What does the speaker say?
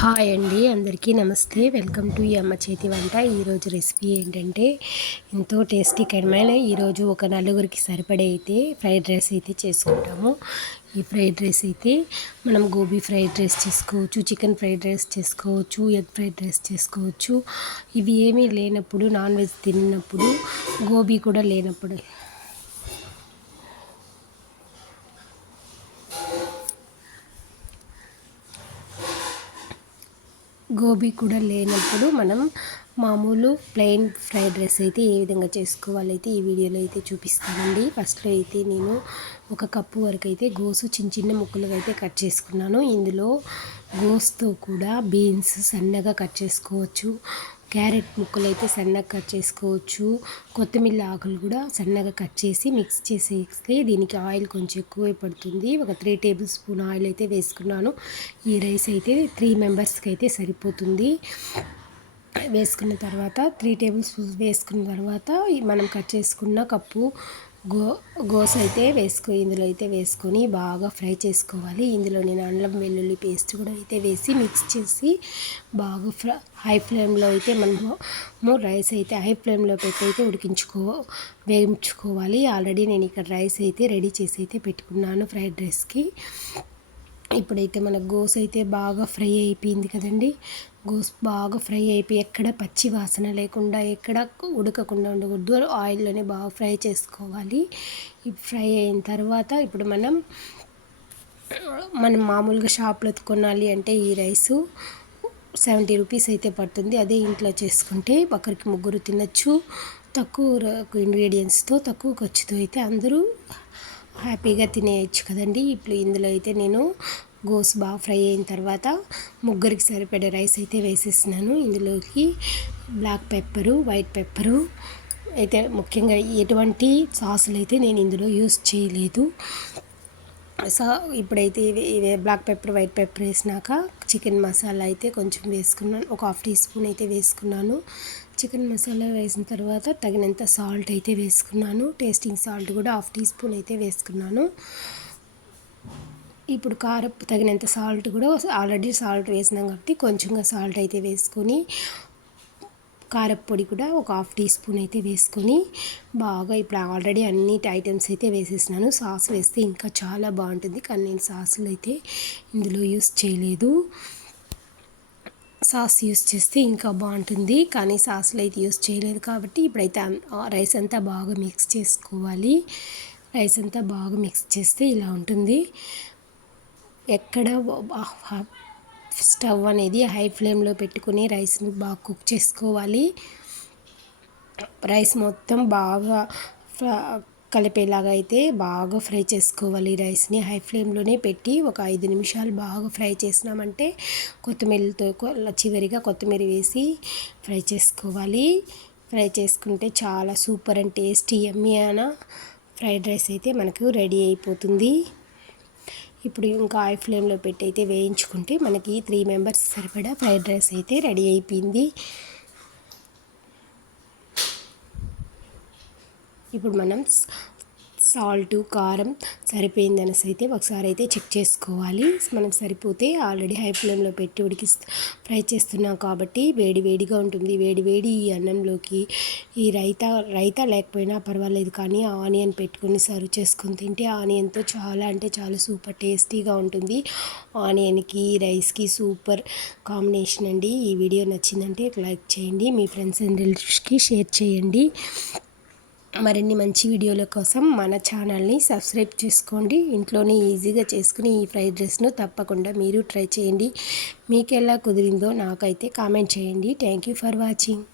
Hi అండి, అందరికీ నమస్తే. వెల్కమ్ టు ఈ అమ్మ చేతి వంట. ఈరోజు రెసిపీ ఏంటంటే ఎంతో టేస్టీకరమైన ఈరోజు ఒక నలుగురికి సరిపడే అయితే ఫ్రైడ్ రైస్ అయితే చేసుకుంటాము. ఈ ఫ్రైడ్ రైస్ అయితే మనం గోబీ ఫ్రైడ్ రైస్ చేసుకోవచ్చు, చికెన్ ఫ్రైడ్ రైస్ చేసుకోవచ్చు, ఎగ్ ఫ్రైడ్ రైస్ చేసుకోవచ్చు. ఇవి ఏమీ లేనప్పుడు, నాన్ వెజ్ తిన్నప్పుడు, గోబీ కూడా లేనప్పుడు గోబీ కూడా లేనప్పుడు మనం మామూలు ప్లెయిన్ ఫ్రైడ్ రైస్ అయితే ఏ విధంగా చేసుకోవాలి అయితే ఈ వీడియోలో అయితే చూపిస్తానండి. ఫస్ట్లో అయితే నేను ఒక కప్పు వరకు అయితే గోసు చిన్న చిన్న ముక్కలుగా అయితే కట్ చేసుకున్నాను. ఇందులో గోసుతో కూడా బీన్స్ సన్నగా కట్ చేసుకోవచ్చు, క్యారెట్ ముక్కలు అయితే సన్నగా కట్ చేసుకోవచ్చు, కొత్తిమీర ఆకులు కూడా సన్నగా కట్ చేసి మిక్స్ చేసేస్తే దీనికి ఆయిల్ కొంచెం ఎక్కువ పడుతుంది. ఒక 3 టేబుల్ స్పూన్ ఆయిల్ అయితే వేసుకున్నాను. ఈ రైస్ అయితే 3 మెంబర్స్కి అయితే సరిపోతుంది. వేసుకున్న తర్వాత 3 టేబుల్ స్పూన్స్ వేసుకున్న తర్వాత మనం కట్ చేసుకున్న కప్పు గోస్ అయితే ఇందులో అయితే వేసుకొని బాగా ఫ్రై చేసుకోవాలి. ఇందులో నేను అల్లం వెల్లుల్లి పేస్ట్ కూడా అయితే వేసి మిక్స్ చేసి బాగా హై ఫ్లేమ్లో అయితే మనము రైస్ అయితే హై ఫ్లేమ్లో పెట్టి అయితే వేయించుకోవాలి. ఆల్రెడీ నేను ఇక్కడ రైస్ అయితే రెడీ చేసి అయితే పెట్టుకున్నాను ఫ్రైడ్ రైస్కి. ఇప్పుడైతే మన గోస్ అయితే బాగా ఫ్రై అయిపోయింది కదండి. గోస్ బాగా ఫ్రై అయిపోయి ఎక్కడ పచ్చి వాసన లేకుండా, ఎక్కడ ఉడకకుండా ఉండకూడదు, ఆయిల్లోనే బాగా ఫ్రై చేసుకోవాలి. ఫ్రై అయిన తర్వాత ఇప్పుడు మనం మామూలుగా షాప్లో కొనాలి అంటే ఈ రైసు 70 రూపీస్ అయితే పడుతుంది. అదే ఇంట్లో చేసుకుంటే ఒకరికి ముగ్గురు తినచ్చు. తక్కువ ఇంగ్రీడియంట్స్తో తక్కువ ఖర్చుతో అయితే అందరూ హ్యాపీగా తినేయచ్చు కదండి. ఇప్పుడు ఇందులో అయితే నేను గోస్ బాగా ఫ్రై అయిన తర్వాత ముగ్గురికి సరిపడే రైస్ అయితే వేసేసినాను. ఇందులోకి బ్లాక్ పెప్పరు, వైట్ పెప్పరు అయితే ముఖ్యంగా ఎటువంటి సాసులు అయితే నేను ఇందులో యూస్ చేయలేదు. ఇప్పుడైతే బ్లాక్ పెప్పర్, వైట్ పెప్పర్ వేసినాక చికెన్ మసాలా అయితే కొంచెం వేసుకున్నాను. ఒక 1/2 టీ స్పూన్ అయితే వేసుకున్నాను. చికెన్ మసాలా వేసిన తర్వాత తగినంత సాల్ట్ అయితే వేసుకున్నాను. టేస్టింగ్ సాల్ట్ కూడా 1/2 టీ స్పూన్ అయితే వేసుకున్నాను. ఇప్పుడు కారం తగినంత సాల్ట్ కూడా ఆల్రెడీ సాల్ట్ వేసినాం కాబట్టి కొంచెంగా సాల్ట్ అయితే వేసుకొని, కారప్పొడి కూడా ఒక 1/2 టీ స్పూన్ అయితే వేసుకొని బాగా ఇప్పుడు ఆల్రెడీ అన్ని ఐటమ్స్ అయితే వేసేసినాను. సాస్ వేస్తే ఇంకా చాలా బాగుంటుంది, కానీ నేను సాసులు అయితే ఇందులో యూస్ చేయలేదు. సాస్ యూస్ చేస్తే ఇంకా బాగుంటుంది, కానీ సాసులు అయితే యూస్ చేయలేదు కాబట్టి ఇప్పుడైతే రైస్ అంతా బాగా మిక్స్ చేసుకోవాలి. రైస్ అంతా బాగా మిక్స్ చేస్తే ఇలా ఉంటుంది. ఎక్కడ స్టవ్ అనేది హై ఫ్లేమ్లో పెట్టుకుని రైస్ని బాగా కుక్ చేసుకోవాలి. రైస్ మొత్తం బాగా కలిపేలాగా అయితే బాగా ఫ్రై చేసుకోవాలి. రైస్ని హై ఫ్లేమ్లోనే పెట్టి ఒక 5 నిమిషాలు బాగా ఫ్రై చేసినామంటే చివరిగా కొత్తిమీర వేసి ఫ్రై చేసుకోవాలి. ఫ్రై చేసుకుంటే చాలా సూపర్ అండ్ టేస్టీ యమ్మీ అయిన ఫ్రైడ్ రైస్ అయితే మనకు రెడీ అయిపోతుంది. ఇప్పుడు ఇంకా హై ఫ్లేమ్లో పెట్టి అయితే వేయించుకుంటే మనకి 3 మెంబర్స్ సరిపడా ఫ్రైడ్ రైస్ అయితే రెడీ అయిపోయింది. ఇప్పుడు మనం సాల్ట్, కారం సరిపోయిందనేసి అయితే ఒకసారి అయితే చెక్ చేసుకోవాలి. మనకు సరిపోతే ఆల్రెడీ హై ఫ్లేమ్లో పెట్టి ఫ్రై చేస్తున్నాం కాబట్టి వేడిగా ఉంటుంది. వేడి ఈ అన్నంలోకి ఈ రైతా లేకపోయినా పర్వాలేదు, కానీ ఆనియన్ పెట్టుకొని సర్వ్ చేసుకొని తింటే ఆనియన్తో చాలా అంటే చాలా సూపర్ టేస్టీగా ఉంటుంది. ఆనియన్కి రైస్కి సూపర్ కాంబినేషన్ అండి. ఈ వీడియో నచ్చిందంటే లైక్ చేయండి, మీ ఫ్రెండ్స్ అండ్ రిలేటివ్స్కి షేర్ చేయండి. మరిన్ని మంచి వీడియోల కోసం మన ఛానల్ని సబ్స్క్రైబ్ చేసుకోండి. ఇంట్లోనే ఈజీగా చేసుకుని ఈ ఫ్రైడ్ రైస్ను తప్పకుండా మీరు ట్రై చేయండి. మీకు ఎలా కుదిరిందో నాకైతే కామెంట్ చేయండి. Thank you for watching.